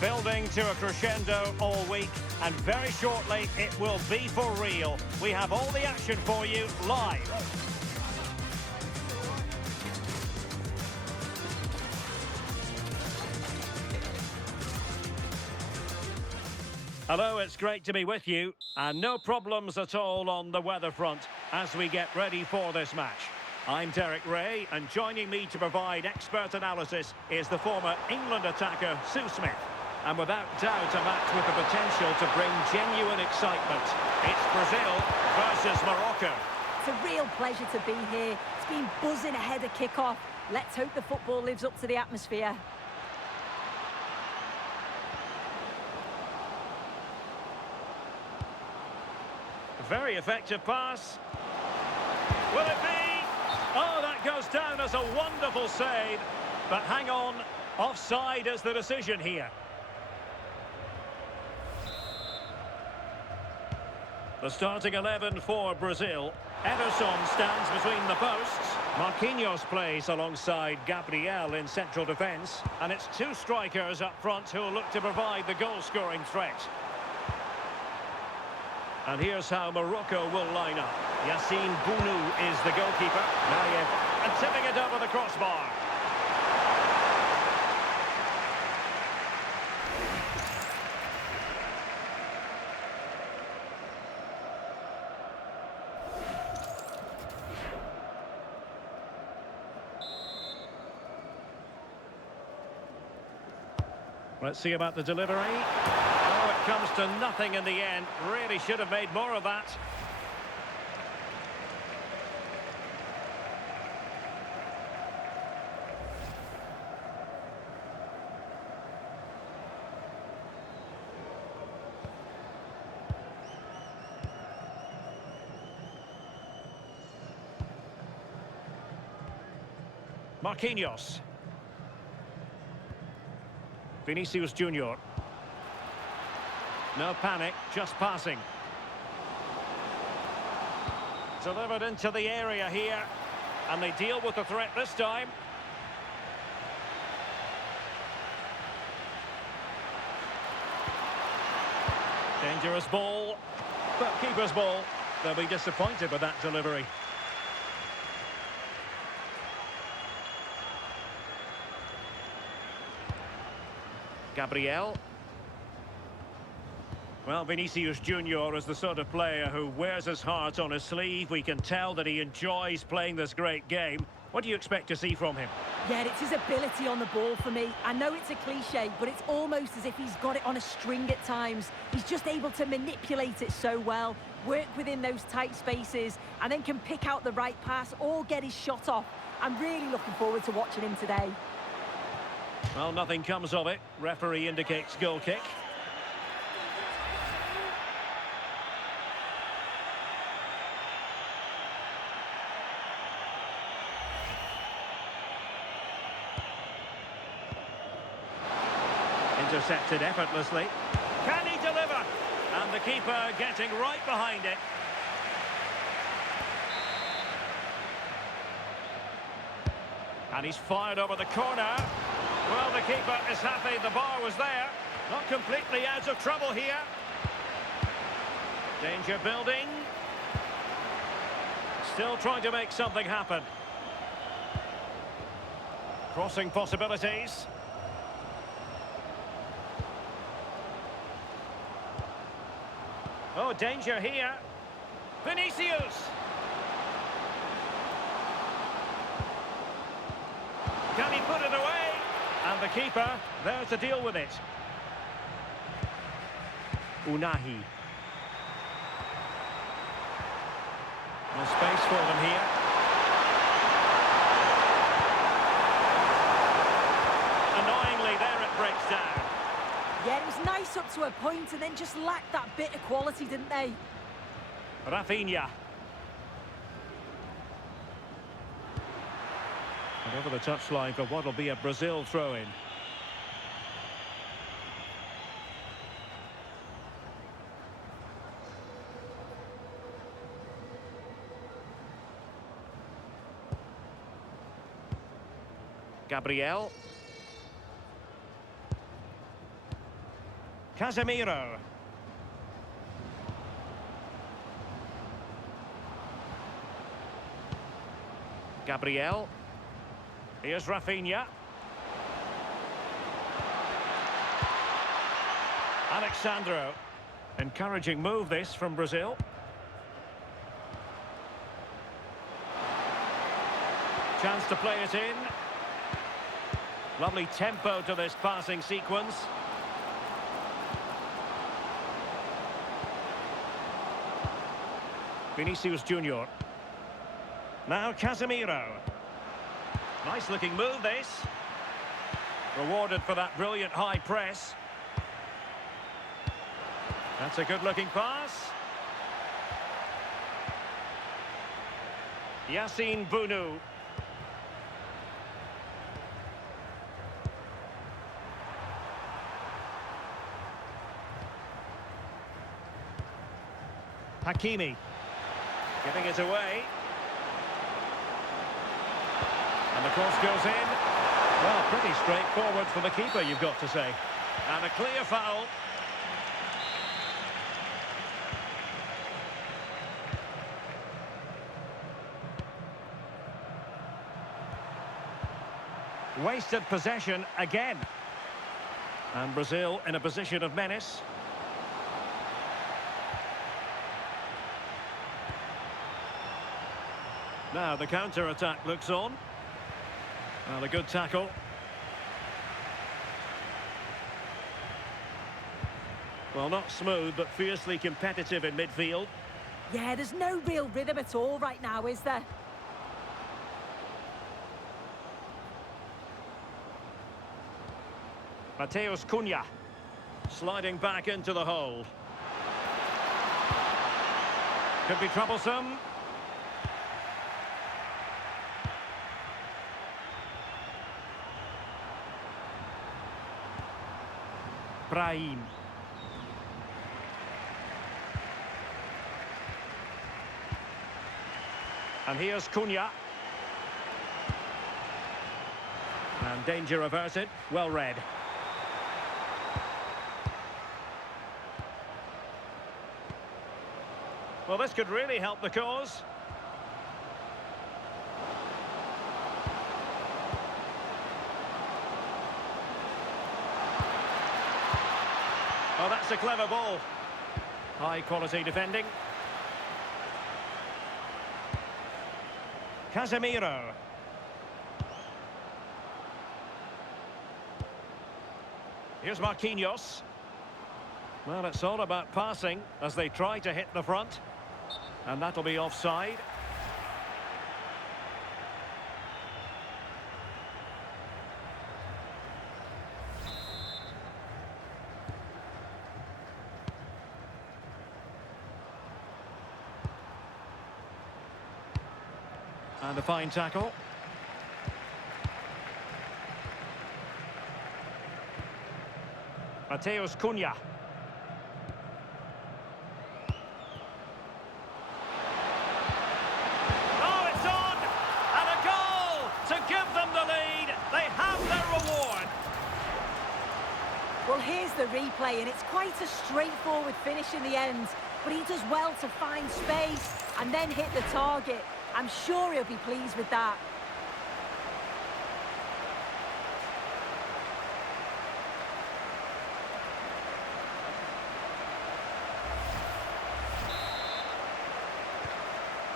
Building to a crescendo all week, and very shortly it will be for real. We have all the action for you live. Hello, it's great to be with you, and no problems at all on the weather front as we get ready for this match. I'm Derek Ray, and joining me to provide expert analysis is the former England attacker, Sue Smith. And without doubt, a match with the potential to bring genuine excitement. It's Brazil versus Morocco. It's a real pleasure to be here. It's been buzzing ahead of kick-off. Let's hope the football lives up to the atmosphere. Very effective pass. Will it be? Oh, that goes down as a wonderful save. But hang on, offside is the decision here. The starting 11 for Brazil. Ederson stands between the posts. Marquinhos plays alongside Gabriel in central defence. And it's two strikers up front who will look to provide the goal-scoring threat. And here's how Morocco will line up. Yassine Bounou is the goalkeeper. Nayev, and tipping it over the crossbar. Let's see about the delivery. Oh, it comes to nothing in the end. Really should have made more of that. Marquinhos. Vinicius Junior. No panic, just passing. Delivered into the area here. And they deal with the threat this time. Dangerous ball. But keeper's ball. They'll be disappointed with that delivery. Gabriel. Well, Vinicius Junior is the sort of player who wears his heart on his sleeve. We can tell that he enjoys playing this great game. What do you expect to see from him? Yeah, it's his ability on the ball for me. I know it's a cliche, but it's almost as if he's got it on a string at times. He's just able to manipulate it so well, work within those tight spaces, and then can pick out the right pass or get his shot off. I'm really looking forward to watching him today. Well, nothing comes of it. Referee indicates goal kick. Intercepted effortlessly. Can he deliver? And the keeper getting right behind it. And he's fired over the corner. Well, the keeper is happy the bar was there. Not completely out of trouble here. Danger building. Still trying to make something happen. Crossing possibilities. Oh, danger here. Vinicius. Can he put it away? And the keeper there to deal with it. Unahi. No space for them here. Annoyingly, there it breaks down. Yeah, it was nice up to a point and then just lacked that bit of quality, didn't they? Rafinha. And over the touchline for what will be a Brazil throw-in. Gabriel. Casemiro. Gabriel. Here's Rafinha. Alexandro. Encouraging move this from Brazil. Chance to play it in. Lovely tempo to this passing sequence. Vinicius Junior. Now Casemiro. Nice looking move this. Rewarded for that brilliant high press. That's a good looking pass. Yassine Bounou. Hakimi. Giving it away. And the cross goes in. Well, pretty straightforward for the keeper, you've got to say. And a clear foul. Wasted possession again. And Brazil in a position of menace. Now the counter-attack looks on. Well, a good tackle. Well, not smooth, but fiercely competitive in midfield. Yeah, there's no real rhythm at all right now, is there? Mateus Cunha. Sliding back into the hole. Could be troublesome. Brahim. And here's Cunha. And danger averted. Well read. Well, this could really help the cause. Oh, that's a clever ball. High quality defending. Casemiro. Here's Marquinhos. Well, it's all about passing as they try to hit the front. And that'll be offside. And a fine tackle. Mateus Cunha. Oh, it's on! And a goal to give them the lead. They have their reward. Well, here's the replay, and it's quite a straightforward finish in the end. But he does well to find space and then hit the target. I'm sure he'll be pleased with that.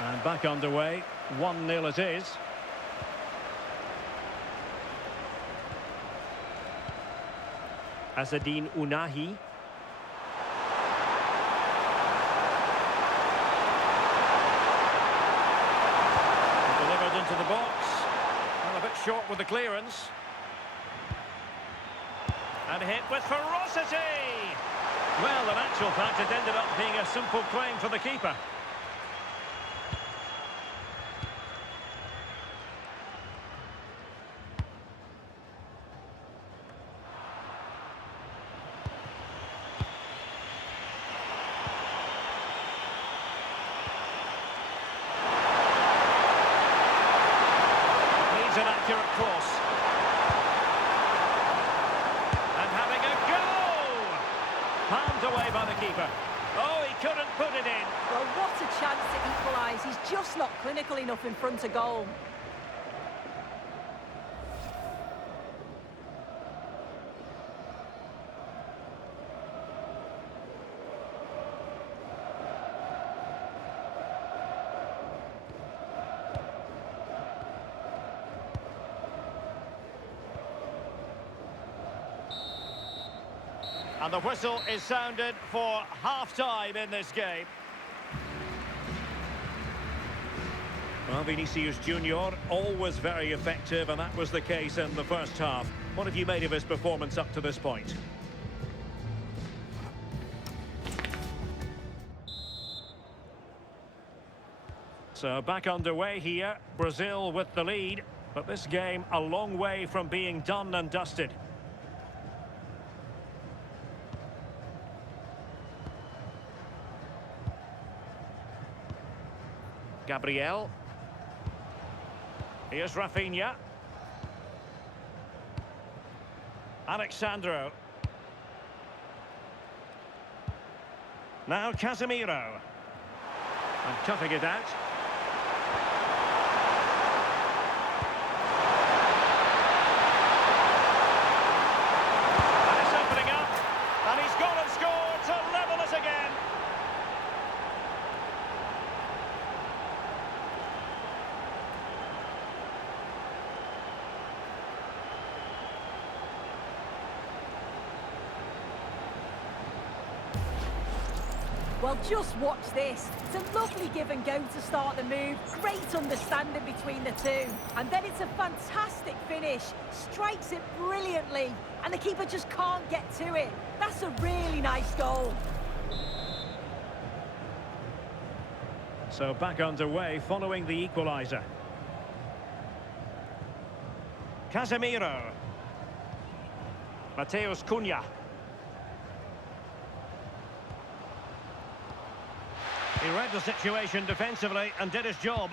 And back underway. 1-0 it is. Azzedine Ounahi. Delivered into the box. Well, a bit short with the clearance. And hit with ferocity. Well, in actual fact, it ended up being a simple claim for the keeper. An accurate cross. And having a go! stopped away by the keeper. Oh, he couldn't put it in. Well, what a chance to equalise. He's just not clinical enough in front of goal. And the whistle is sounded for half-time in this game. Well, Vinicius Junior, always very effective, and that was the case in the first half. What have you made of his performance up to this point? So back underway here, Brazil with the lead, but this game a long way from being done and dusted. Gabriel. Here's Rafinha. Alexandro. Now Casemiro. And cutting it out. And it's opening up. And he's gone and scored to level us again. Well, just watch this. It's a lovely give and go to start the move. Great understanding between the two. And then it's a fantastic finish. Strikes it brilliantly. And the keeper just can't get to it. That's a really nice goal. So back underway following the equaliser. Casemiro. Mateus Cunha. He read the situation defensively and did his job.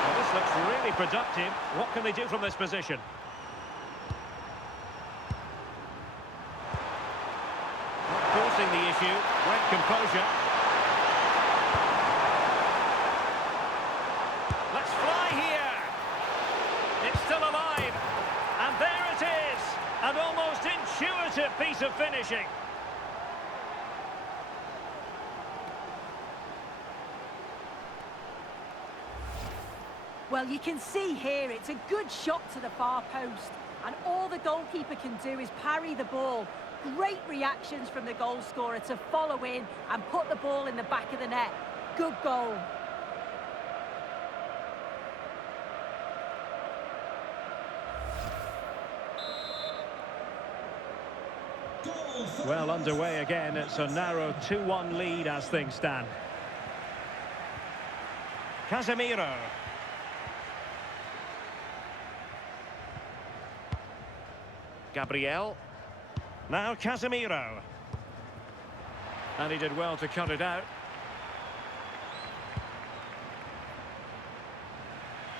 Well, this looks really productive. What can they do from this position? Not forcing the issue. Great composure. Let's fly here. It's still alive. And there it is. An almost intuitive piece of finishing. Well, you can see here it's a good shot to the far post. And all the goalkeeper can do is parry the ball. Great reactions from the goal scorer to follow in and put the ball in the back of the net. Good goal. Well, underway again. It's a narrow 2-1 lead as things stand. Casemiro. Gabriel. Now Casemiro. And he did well to cut it out.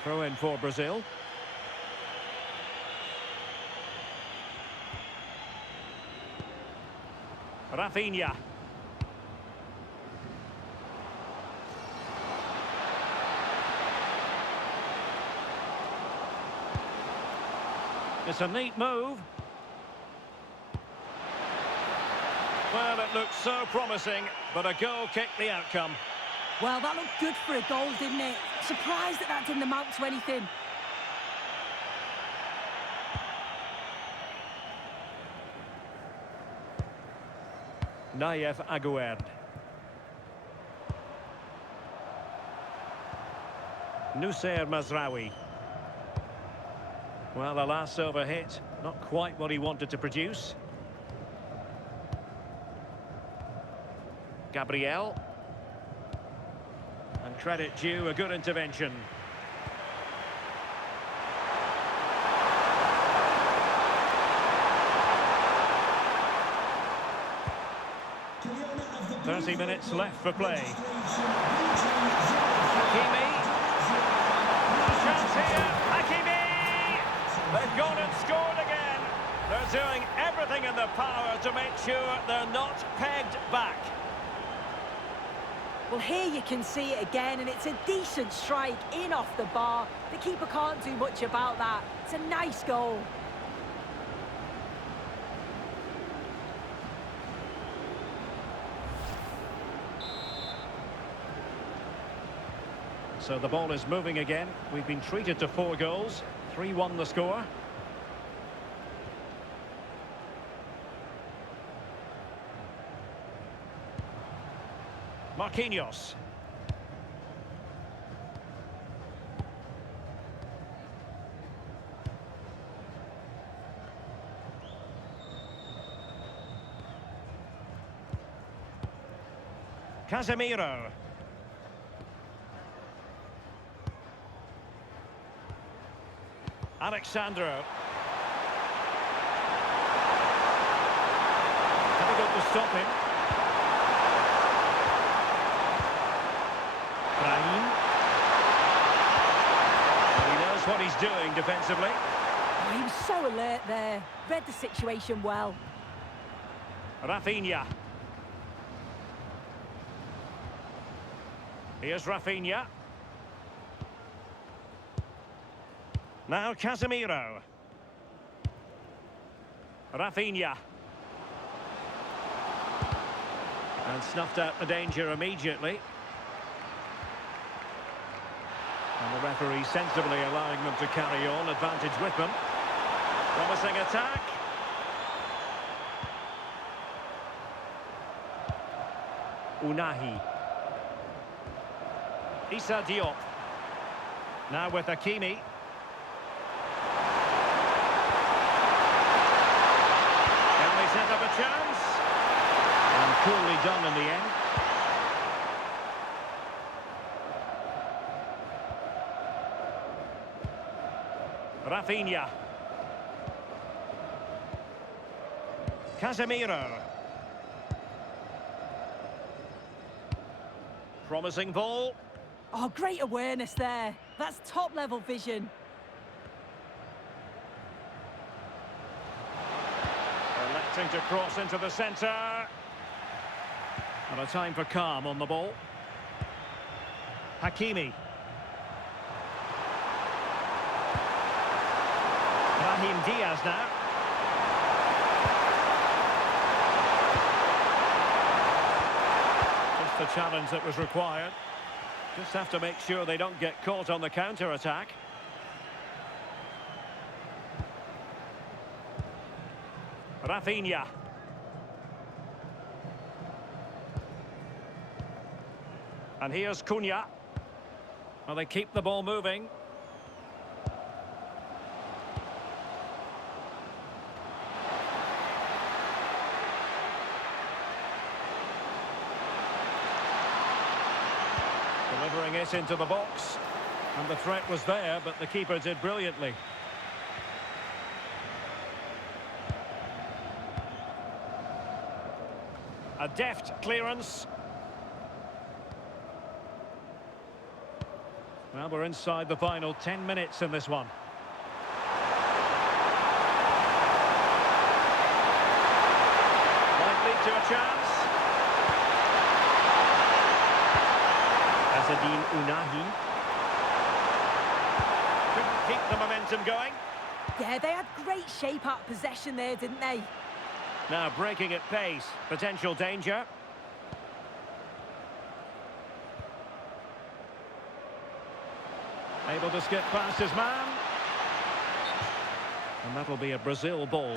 Throw in for Brazil. Rafinha. It's a neat move. Well, it looked so promising, but a goal kicked the outcome. Well, that looked good for a goal, didn't it? Surprised that didn't amount to anything. Nayef Aguerd. Nussair Mazraoui. Well, the last over hit, not quite what he wanted to produce. Gabriel. And credit due, a good intervention. "30 minutes left for play. Hakimi. Chance here. Hakimi! The They've gone and scored again. They're doing everything in their power to make sure they're not pegged back. Well, here you can see it again, and it's a decent strike in off the bar. The keeper can't do much about that. It's a nice goal. So the ball is moving again. We've been treated to 4 goals. 3-1 the score. Marquinhos. Casemiro. Alexandro. Difficult to stop him. Brahim. And he knows what he's doing defensively. Oh, he was so alert there. Read the situation well. Rafinha. Here's Rafinha. Now Casemiro. Rafinha. And snuffed out the danger immediately. And the referee sensibly allowing them to carry on, advantage with them. Promising attack. Unahi. Issa Diop. Now with Hakimi. Can they set up a chance? And coolly done in the end. Rafinha. Casemiro. Promising ball. Oh, great awareness there. That's top-level vision. Electing to cross into the centre. And a time for calm on the ball. Hakimi. Brahim Diaz now. Just the challenge that was required. Just have to make sure they don't get caught on the counter-attack. Rafinha. And here's Cunha. Well, they keep the ball moving. Delivering it into the box. And the threat was there, but the keeper did brilliantly. A deft clearance. Well, we're inside the final 10 minutes in this one. Might lead to a chance. Azzedine Unahi. Couldn't keep the momentum going. Yeah, they had great shape up possession there, didn't they? Now breaking at pace. Potential danger. Able to skip past his man. And that'll be a Brazil ball.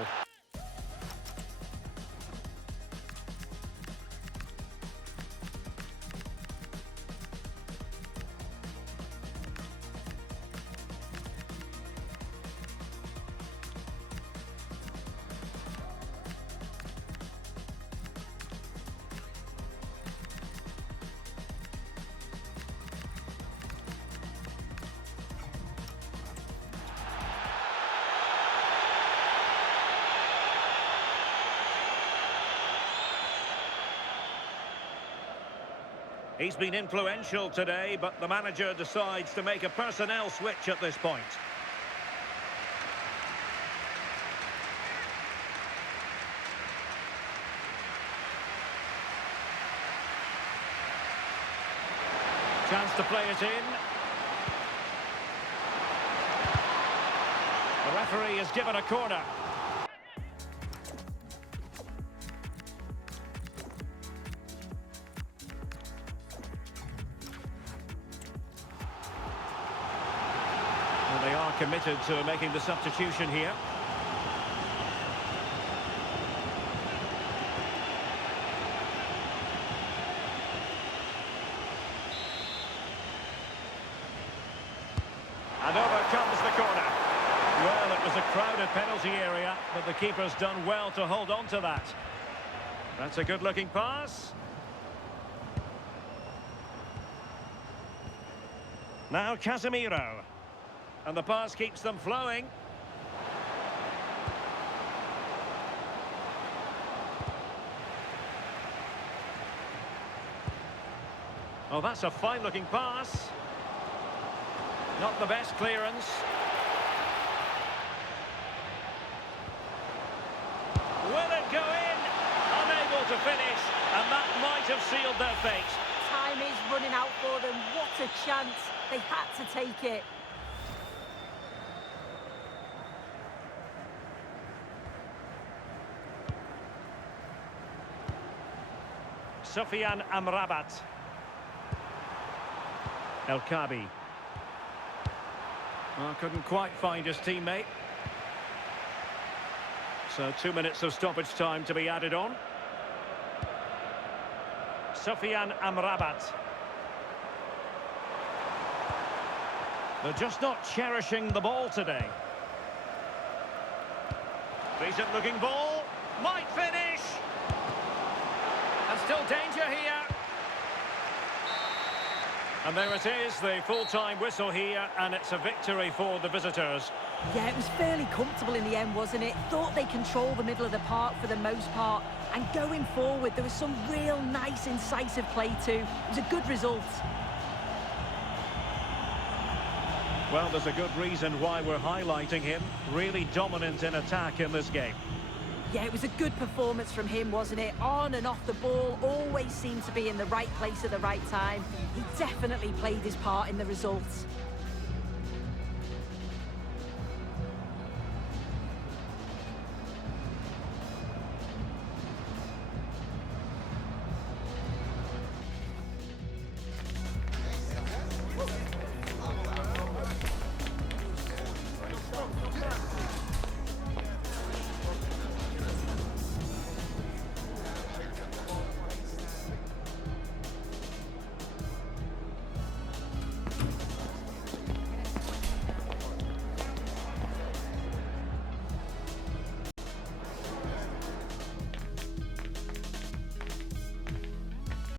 He's been influential today, but the manager decides to make a personnel switch at this point. Chance to play it in. The referee is given a corner. Well, they are committed to making the substitution here. And over comes the corner. Well, it was a crowded penalty area, but the keeper's done well to hold on to that. That's a good-looking pass. Now Casemiro. And the pass keeps them flowing. Oh, that's a fine-looking pass. Not the best clearance. Will it go in? Unable to finish, and that might have sealed their fate. Time is running out for them. What a chance. They had to take it. Sufyan Amrabat. El Kabi. Well, couldn't quite find his teammate. So 2 minutes of stoppage time to be added on. Sufyan Amrabat. They're just not cherishing the ball today. Decent looking ball. Might finish. And still danger here. And there it is, the full-time whistle here, and it's a victory for the visitors. Yeah, it was fairly comfortable in the end, wasn't it? Thought they controlled the middle of the park for the most part. And going forward, there was some real nice, incisive play too. It was a good result. Well, there's a good reason why we're highlighting him. Really dominant in attack in this game. Yeah, it was a good performance from him, wasn't it? On and off the ball, always seemed to be in the right place at the right time. He definitely played his part in the results.